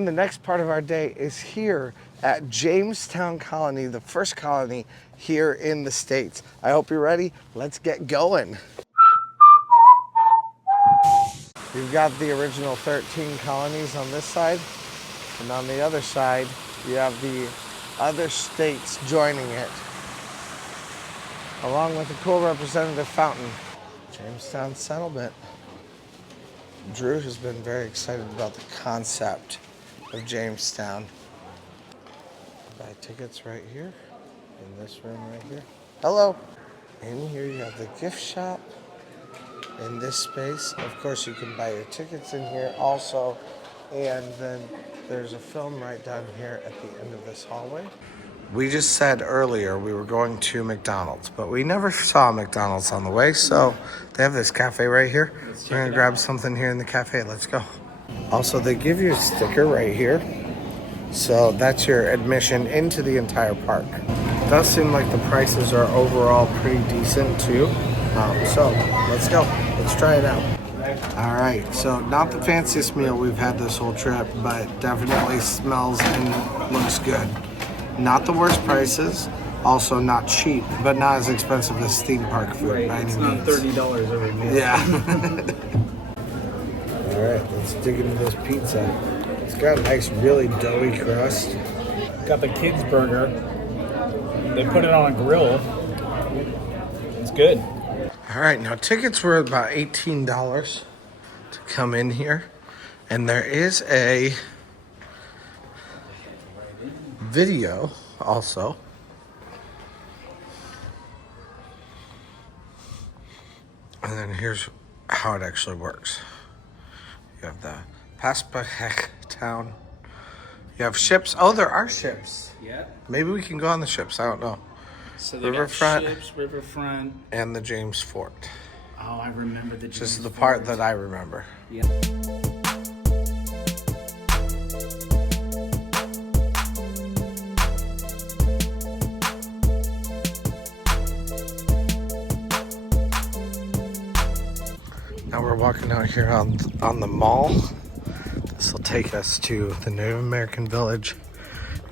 The next part of our day is here at Jamestown Colony, the first colony here in the States. I hope you're ready. Let's get going. You've got the original 13 colonies on this side, and on the other side, you have the other states joining it, along with a cool representative fountain. Jamestown settlement. Drew has been very excited about the concept of Jamestown. Buy tickets right here, in this room right here. Hello. In here you have the gift shop. In this space, of course, you can buy your tickets in here also. And then there's a film right down here at the end of this hallway. We just said earlier we were going to McDonald's, but we never saw McDonald's on the way, so they have this cafe right here. We're gonna grab something here in the cafe. Let's go. Also, they give you a sticker right here, so that's your admission into the entire park. It does seem like the prices are overall pretty decent too. So let's go. Let's try it out. All right, so not the fanciest meal we've had this whole trip, but definitely smells and looks good. Not the worst prices, also not cheap, but not as expensive as theme park food. Right, by it's any not means. $30 every meal. Yeah. All right, let's dig into this pizza. It's got a nice, really doughy crust. Got the kids burger. They put it on a grill. It's good. All right, now tickets were about $18 to come in here, and there is a video also. And then here's how it actually works. You have the Jamestown. You have ships. Oh, there are ships. Yeah. Maybe we can go on the ships. I don't know. So they Riverfront. got ships, Riverfront. And the James Fort. Oh, I remember the James Just the Fort. part that I remember. Yeah. Now we're walking out here on the mall. This will take us to the Native American village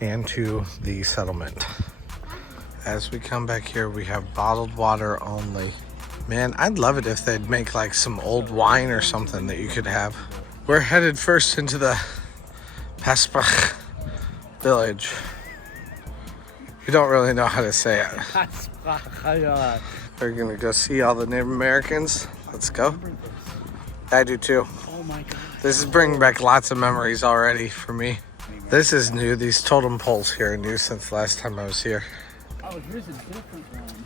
and to the settlement. As we come back here, we have bottled water only. Man, I'd love it if they'd make like some old wine or something that you could have. We're headed first into the Paspach village. We don't really know how to say it. We're gonna go see all the Native Americans. Let's go. I do too. Oh my God. This is bringing back lots of memories already for me. This is new. These totem poles here are new since last time I was here. Oh, here's a different one.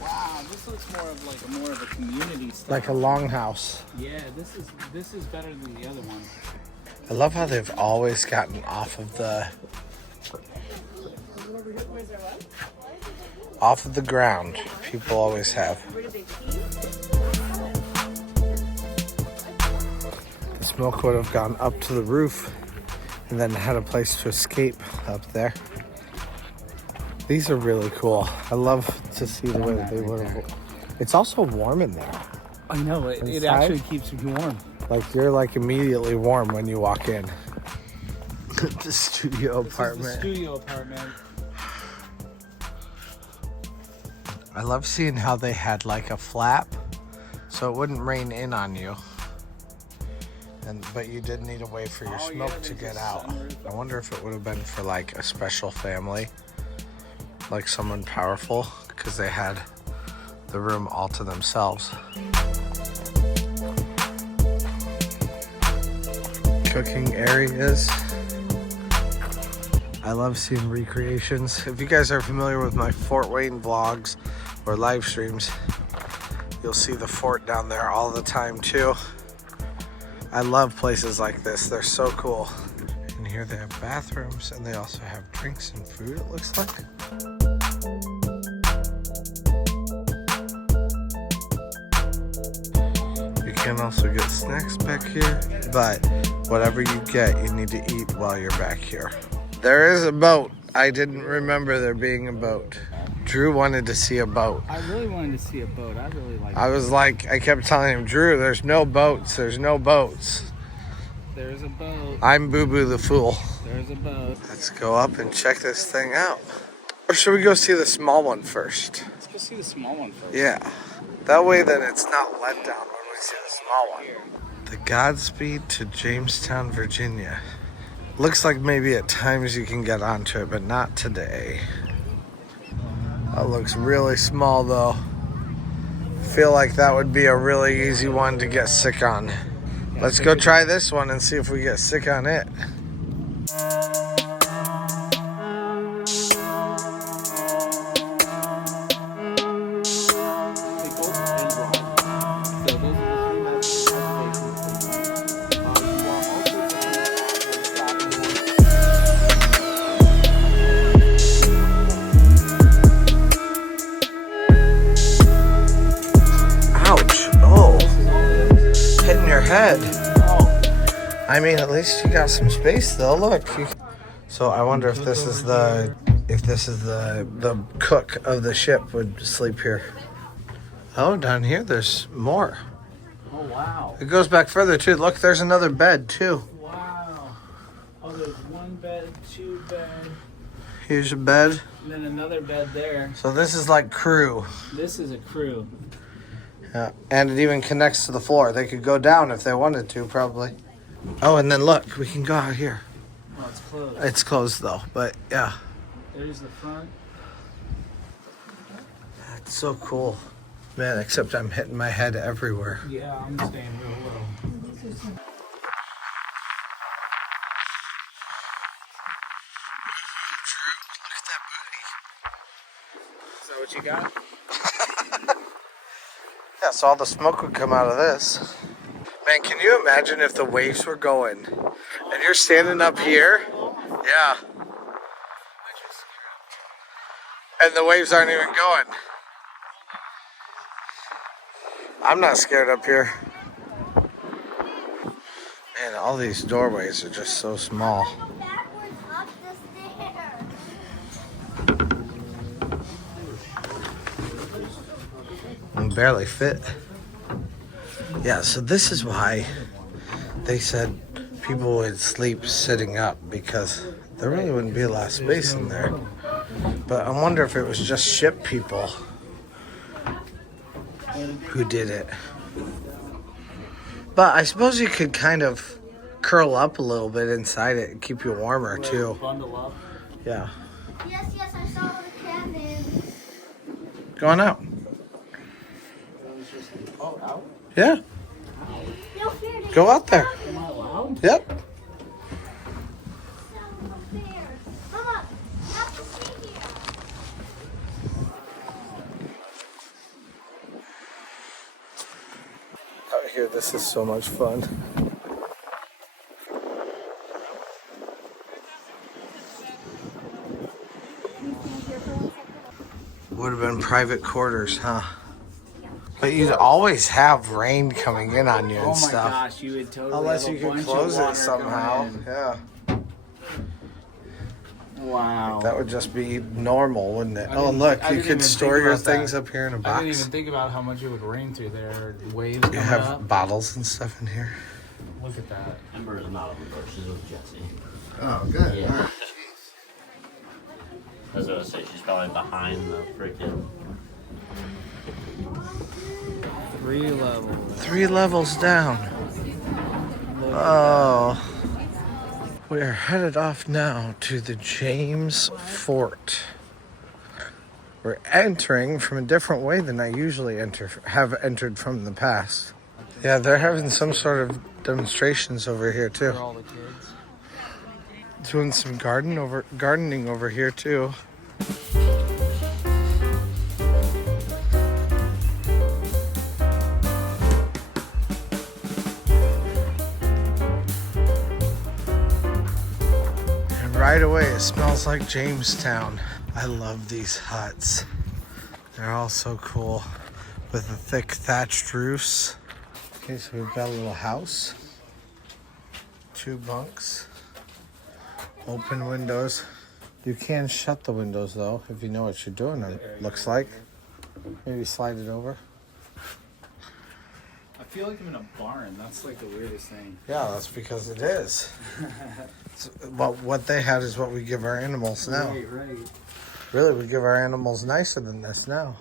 Wow, this looks more of a community style. Like a longhouse. Yeah, this is better than the other one. I love how they've always gotten off of the ground. People always have. This milk would have gone up to the roof and then had a place to escape up there. These are really cool. I love to see the way that they would have. It's also warm in there. I know, it actually keeps you warm. Like you're like immediately warm when you walk in. The studio apartment. This is the studio apartment. I love seeing how they had like a flap so it wouldn't rain in on you. But you did need a way for your smoke to get out. I wonder if it would have been for like a special family, like someone powerful, because they had the room all to themselves. Cooking areas. I love seeing recreations. If you guys are familiar with my Fort Wayne vlogs or live streams, you'll see the fort down there all the time too. I love places like this. They're so cool. And here they have bathrooms and they also have drinks and food, it looks like. You can also get snacks back here, but whatever you get, you need to eat while you're back here. There is a boat. I didn't remember there being a boat. Drew wanted to see a boat. I really wanted to see a boat. I really like it. I was like, I kept telling him, Drew, there's no boats. There's no boats. There's a boat. I'm Boo Boo the Fool. There's a boat. Let's go up and check this thing out. Or should we go see the small one first? Let's go see the small one first. Yeah. That way then it's not let down when we see the small one. The Godspeed to Jamestown, Virginia. Looks like maybe at times you can get onto it, but not today. That looks really small though. Feel like that would be a really easy one to get sick on. Let's go try this one and see if we get sick on it. Head. I mean, at least you got some space though. Look. So I wonder if this is the cook of the ship would sleep here. Oh, down here there's more. Oh wow. It goes back further too. Look, there's another bed too. Wow. Oh, there's one bed, two bed. Here's a bed. And then another bed there. So this is like crew. This is a crew. Yeah, and it even connects to the floor. They could go down if they wanted to, probably. Oh, and then look, we can go out here. Oh, it's closed. It's closed though, but yeah. There's the front. That's so cool. Man, except I'm hitting my head everywhere. Yeah, I'm staying real low. Look at that booty. Is that what you got? Yeah, so all the smoke would come out of this. Man, can you imagine if the waves were going and you're standing up here? Yeah. And the waves aren't even going. I'm not scared up here. Man, all these doorways are just so small. Barely fit. Yeah, so this is why they said people would sleep sitting up, because there really wouldn't be a lot of space in there. But I wonder if it was just ship people who did it. But I suppose you could kind of curl up a little bit inside it and keep you warmer too. Bundle up. Yeah. Yes, I saw the cabin. Go on out. Oh, out? Yeah. No fear. Go out there. Am I allowed? Yep. Mama, not to see here. Out here, this is so much fun. Would have been private quarters, huh? But you'd always have rain coming in on you and Oh my stuff. gosh, you would totally Unless have you a could bunch close of water it somehow. coming Yeah. in. Wow. That would just be normal, wouldn't it? I Oh, didn't- look, I you didn't could even store think your about that. things up here in a I box. didn't even think about how much it would rain through there. Waves You coming have up. bottles and stuff in here. Look at that. Ember is not on the boat. She's with Jesse. Oh, good. Yeah. I was gonna say she's probably behind the freaking. 3 levels. 3 levels down. Oh. We are headed off now to the James Fort. We're entering from a different way than I usually have entered from the past. Yeah, they're having some sort of demonstrations over here too. For all the kids. Doing some gardening over here too. And right away it smells like Jamestown. I love these huts. They're all so cool with the thick thatched roofs. Okay, so we've got a little house. 2 bunks. Open windows. You can shut the windows though if you know what you're doing. It looks like. Maybe slide it over. I feel like I'm in a barn. That's like the weirdest thing. Yeah, that's because it is. What they had is what we give our animals now. Right. Really, we give our animals nicer than this now.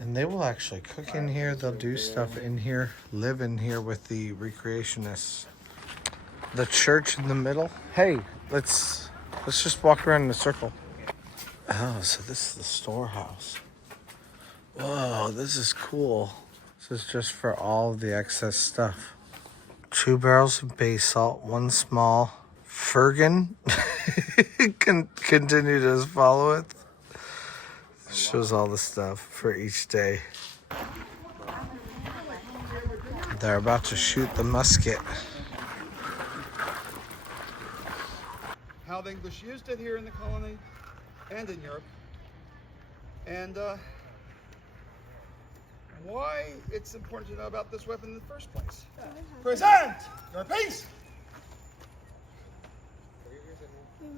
And they will actually cook in here. They'll do stuff in here, live in here with the recreationists. The church in the middle. Hey, let's just walk around in a circle. Oh, so this is the storehouse. Whoa, this is cool. This is just for all of the excess stuff. 2 barrels of bay salt, 1 small. Fergan. Continue to follow it. Shows all the stuff for each day. They're about to shoot the musket. How the English used it here in the colony and in Europe, and why it's important to know about this weapon in the first place. Present your piece.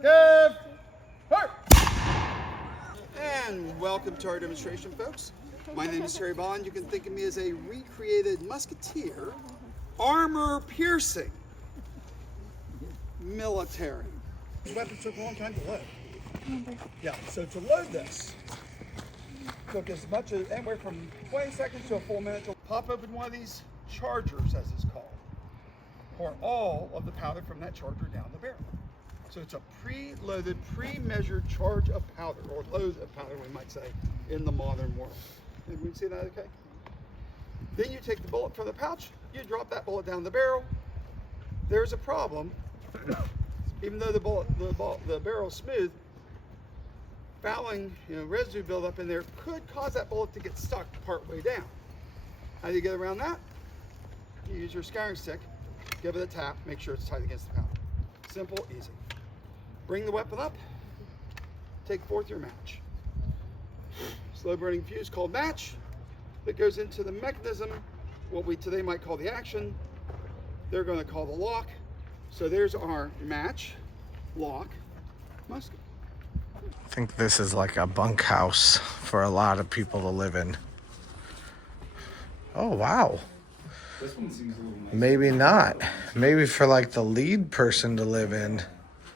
Give her. And welcome to our demonstration, folks. My name is Terry Bond. You can think of me as a recreated musketeer, armor-piercing military. This weapon took a long time to load. Yeah, so to load this took as much as anywhere from 20 seconds to a full minute to pop open one of these chargers, as it's called. Pour all of the powder from that charger down the barrel. So it's a pre-loaded, pre-measured charge of powder, or load of powder, we might say, in the modern world. Did we see that okay? Then you take the bullet from the pouch, you drop that bullet down the barrel. There's a problem. Even though the barrel's smooth, fouling, residue buildup in there could cause that bullet to get stuck part way down. How do you get around that? You use your scouring stick, give it a tap, make sure it's tight against the powder. Simple, easy. Bring the weapon up, take forth your match. Slow burning fuse called match that goes into the mechanism, what we today might call the action. They're going to call the lock. So there's our match, lock, musket. I think this is like a bunkhouse for a lot of people to live in. Oh, wow. This one seems a little nice. Maybe not. Maybe for like the lead person to live in.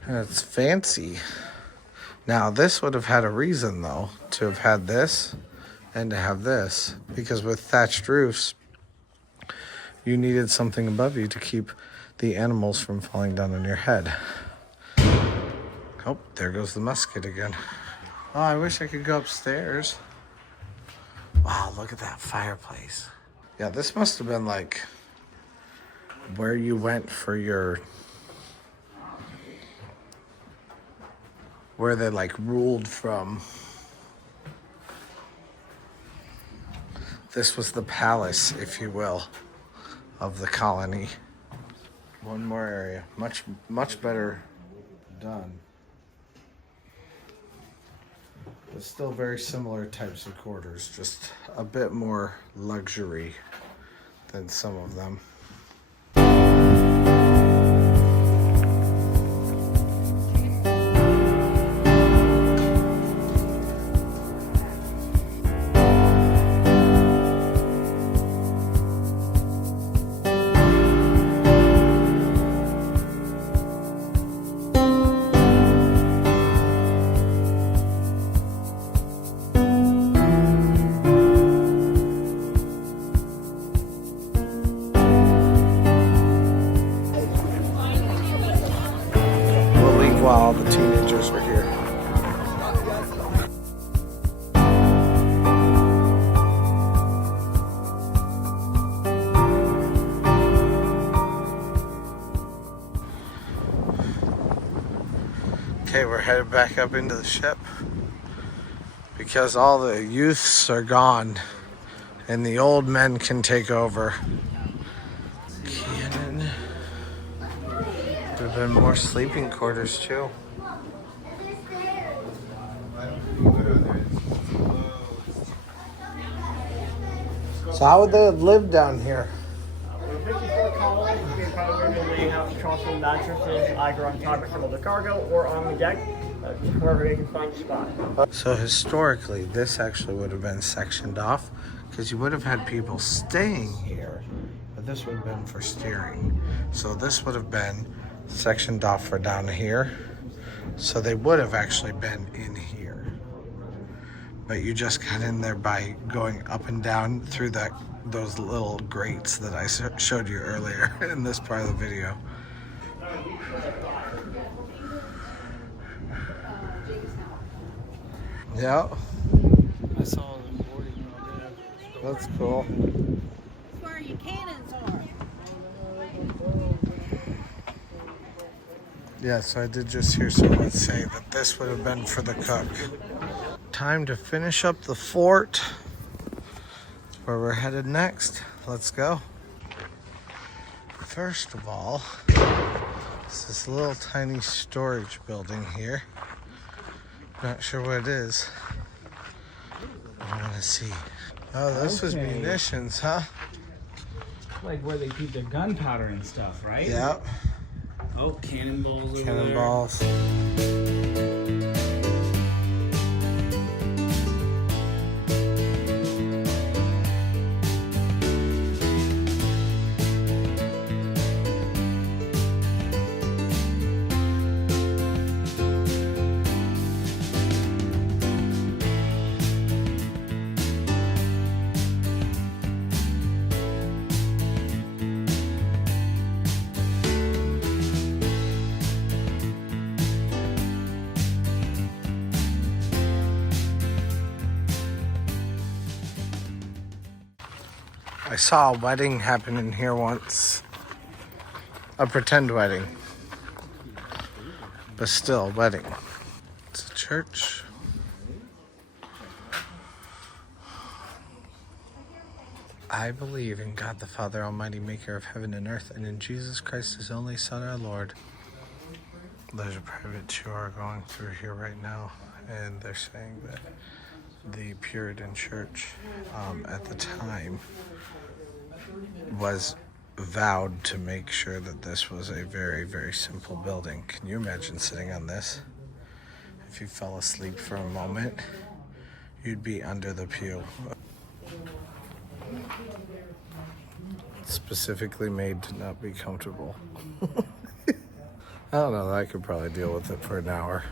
It's fancy. Now, this would have had a reason, though, to have had this and to have this. Because with thatched roofs, you needed something above you to keep the animals from falling down on your head. Oh, there goes the musket again. Oh, I wish I could go upstairs. Wow, look at that fireplace. Yeah, this must have been like where you went for your... where they like ruled from. This was the palace, if you will, of the colony. One more area, much better done. But still very similar types of quarters, just a bit more luxury than some of them. While the teenagers were here. Okay, we're headed back up into the ship because all the youths are gone and the old men can take over. There have been more sleeping quarters too. So how would they have lived down here? Crossing mattresses, either on top of some of the cargo or on the deck, wherever they can find a spot. So historically, this actually would have been sectioned off because you would have had people staying here, but this would have been for steering. So this would have been sectioned off for down here. So they would have actually been in here. But you just got in there by going up and down through those little grates that I showed you earlier in this part of the video. Yeah. I saw them boarding all day. That's cool. That's where your cannons are. Yeah, so I did just hear someone say that this would have been for the cook. Time to finish up the fort. Where we're headed next. Let's go. First of all, it's this little tiny storage building here. Not sure what it is. I want to see. Oh, this was Okay. munitions, huh? Like where they keep their gunpowder and stuff, right? Yep. Oh, cannonballs over Cannonballs. I saw a wedding happen in here once. A pretend wedding. But still, a wedding. It's a church. I believe in God the Father Almighty, maker of heaven and earth, and in Jesus Christ, his only Son, our Lord. There's a private tour going through here right now, and they're saying that the Puritan church at the time was vowed to make sure that this was a very, very simple building. Can you imagine sitting on this? If you fell asleep for a moment, you'd be under the pew. It's specifically made to not be comfortable. I don't know, I could probably deal with it for an hour.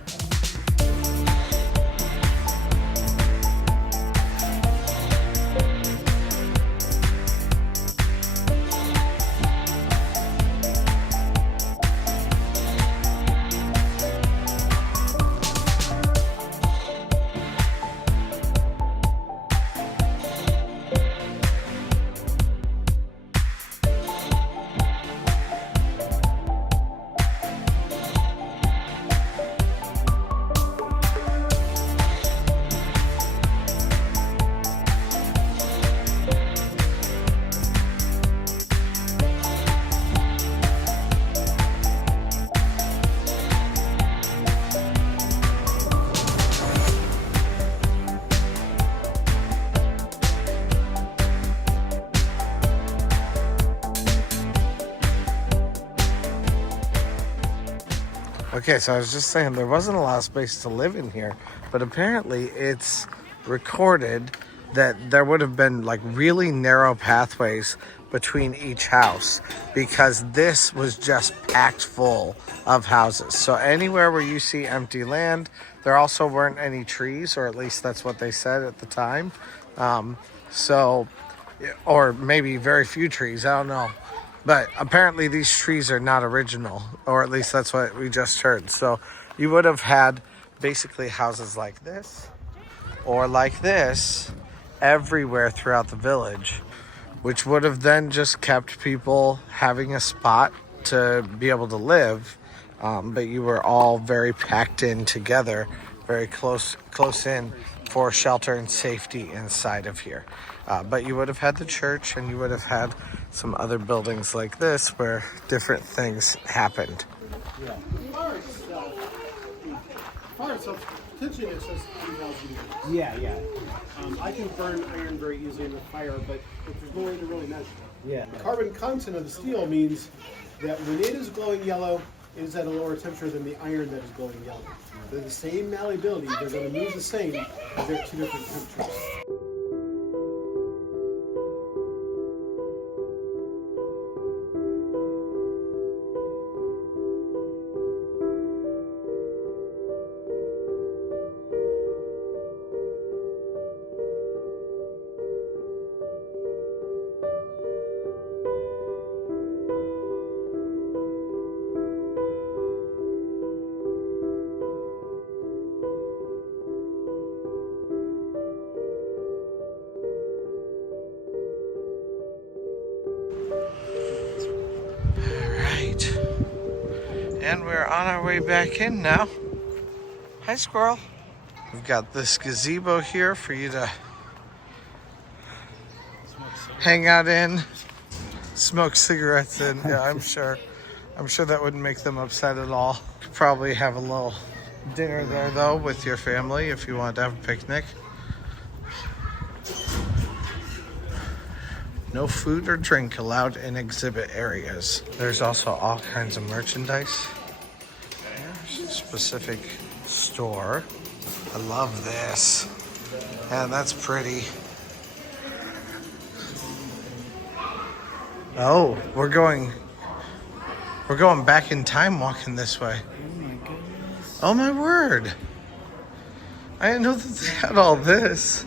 Okay, so I was just saying there wasn't a lot of space to live in here, but apparently it's recorded that there would have been like really narrow pathways between each house because this was just packed full of houses. So anywhere where you see empty land, there also weren't any trees, or at least that's what they said at the time. Or maybe very few trees, I don't know. But apparently these trees are not original, or at least that's what we just heard. So you would have had basically houses like this or like this everywhere throughout the village, which would have then just kept people having a spot to be able to live. But you were all very packed in together, very close in for shelter and safety inside of here. But you would have had the church, and you would have had some other buildings like this where different things happened. Fire itself, tension is just 3,000 units. Yeah. I can burn iron very easily with fire, but there's no way to really measure it. Yeah. The carbon content of the steel means that when it is glowing yellow, it is at a lower temperature than the iron that is glowing yellow. They're the same malleability, they're going to move the same, but they're 2 different temperatures. on our way back in now. Hi, squirrel. We've got this gazebo here for you to hang out in, smoke cigarettes in. Yeah, I'm sure that wouldn't make them upset at all. Could probably have a little dinner there though with your family if you want to have a picnic. No food or drink allowed in exhibit areas. There's also all kinds of merchandise. Here's a specific store. I love this. And that's pretty. Oh, we're going back in time walking this way. Oh my goodness. Oh my word. I didn't know that they had all this.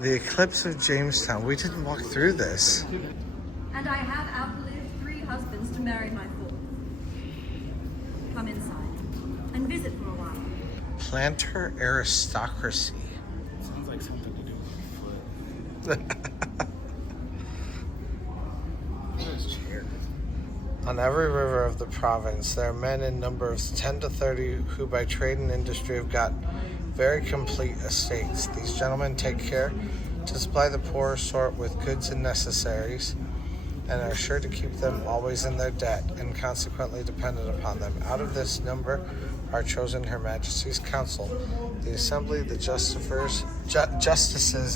The Eclipse of Jamestown. We didn't walk through this. And I have outlived 3 husbands to marry my 4th. Come inside and visit for a while. Planter aristocracy. Sounds like something to do with my foot. This chair. On every river of the province, there are men in numbers 10 to 30 who by trade and industry have got very complete estates. These gentlemen take care to supply the poorer sort with goods and necessaries, and are sure to keep them always in their debt, and consequently dependent upon them. Out of this number are chosen Her Majesty's Council, the Assembly, the justices,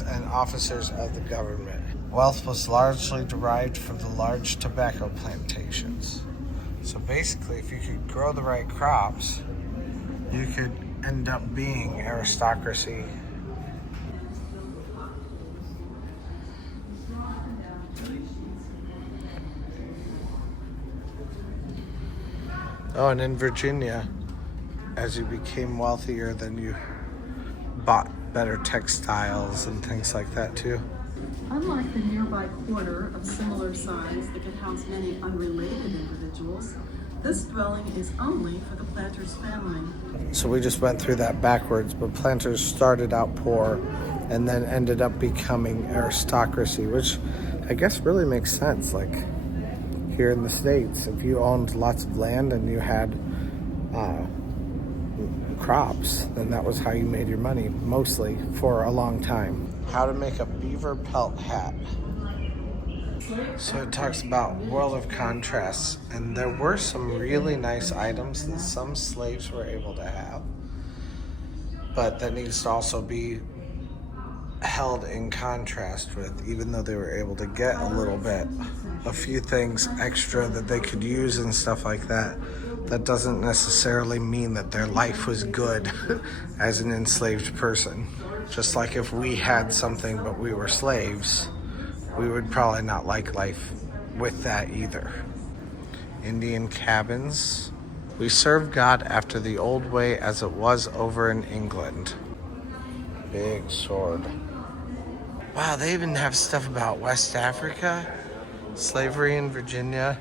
and officers of the government. Wealth was largely derived from the large tobacco plantations. So basically, if you could grow the right crops, you could end up being aristocracy. Oh, and in Virginia, as you became wealthier, then you bought better textiles and things like that too. Unlike the nearby quarter of similar size that could house many unrelated individuals, this dwelling is only for the planter's family. So we just went through that backwards, but planters started out poor and then ended up becoming aristocracy, which I guess really makes sense. Like here in the States, if you owned lots of land and you had crops, then that was how you made your money, mostly for a long time. How to make a beaver pelt hat. So it talks about world of contrasts, and there were some really nice items that some slaves were able to have, but that needs to also be held in contrast with, even though they were able to get a little bit, a few things extra that they could use and stuff like that. That doesn't necessarily mean that their life was good as an enslaved person. Just like if we had something but we were slaves, we would probably not like life with that either. Indian cabins. We serve God after the old way as it was over in England. Big sword. Wow, they even have stuff about West Africa, slavery in Virginia,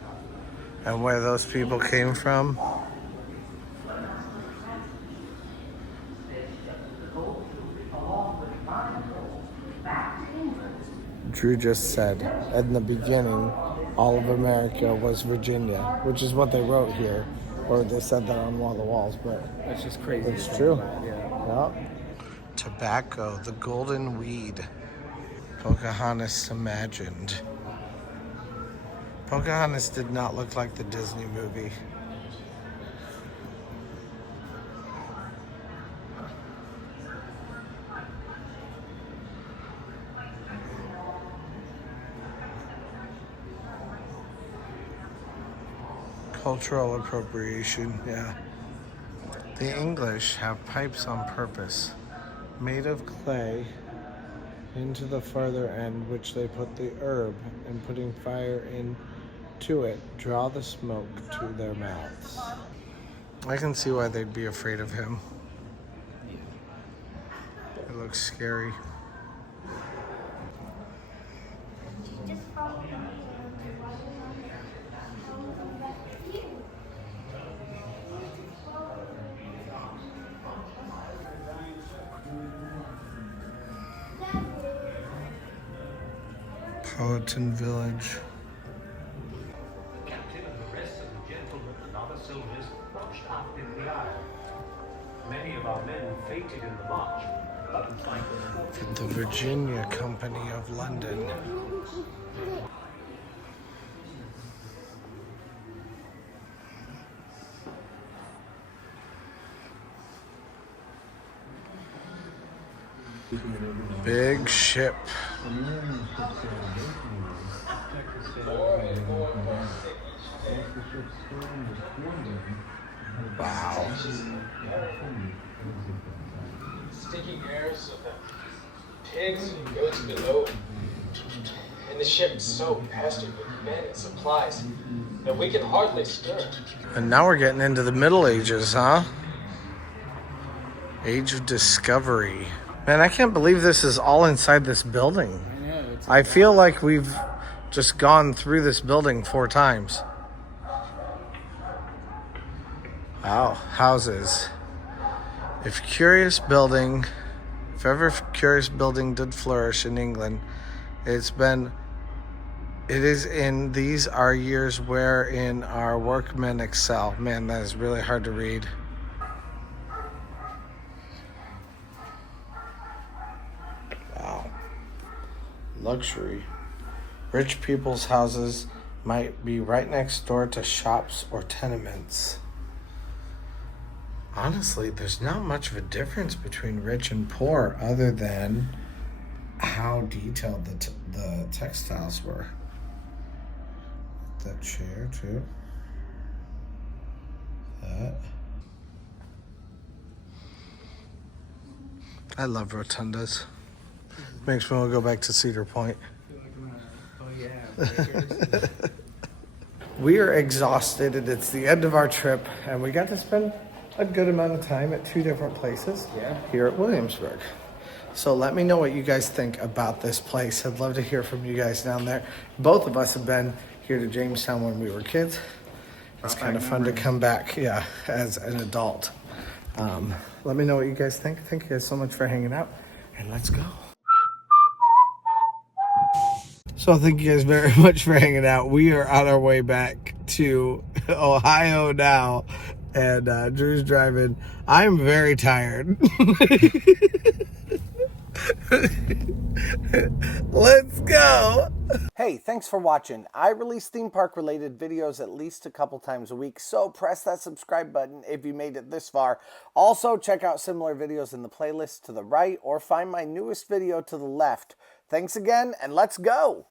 and where those people came from. Drew just said, in the beginning, all of America was Virginia, which is what they wrote here, or they said that on one of the walls, but That's just crazy. it's true. Yeah. Yep. Tobacco, the golden weed. Pocahontas imagined. Pocahontas did not look like the Disney movie. Cultural appropriation, yeah. The English have pipes on purpose, made of clay, into the farther end, which they put the herb, and putting fire into it, draw the smoke to their mouths. I can see why they'd be afraid of him. It looks scary. Powhatan Village. The captain and the rest of the gentlemen and other soldiers many of our men fainted in the march. The Virginia Company of London. Big ship. Wow. Stinking airs of the pigs and goats below. And the ship's so pestered with men and supplies that we can hardly stir. And now we're getting into the Middle Ages, huh? Age of Discovery. Man, I can't believe this is all inside this building. I feel like we've just gone through this building 4 times. Wow, houses. If ever curious building did flourish in England, it is in these are years wherein our workmen excel. Man, that is really hard to read. Wow. Luxury. Rich people's houses might be right next door to shops or tenements. Honestly, there's not much of a difference between rich and poor other than how detailed the textiles were. That chair, too. That. I love rotundas. Makes me want to go back to Cedar Point. We are exhausted and it's the end of our trip, and we got to spend a good amount of time at 2 different places here at Williamsburg. So let me know what you guys think about this place. I'd love to hear from you guys down there. Both of us have been here to Jamestown when we were kids. It's kind of fun to come back, as an adult. Let me know what you guys think. Thank you guys so much for hanging out, and let's go. So thank you guys very much for hanging out. We are on our way back to Ohio now, and Drew's driving. I'm very tired. Let's go. Hey, thanks for watching. I release theme park related videos at least a couple times a week, so press that subscribe button if you made it this far. Also, check out similar videos in the playlist to the right or find my newest video to the left. Thanks again, and let's go.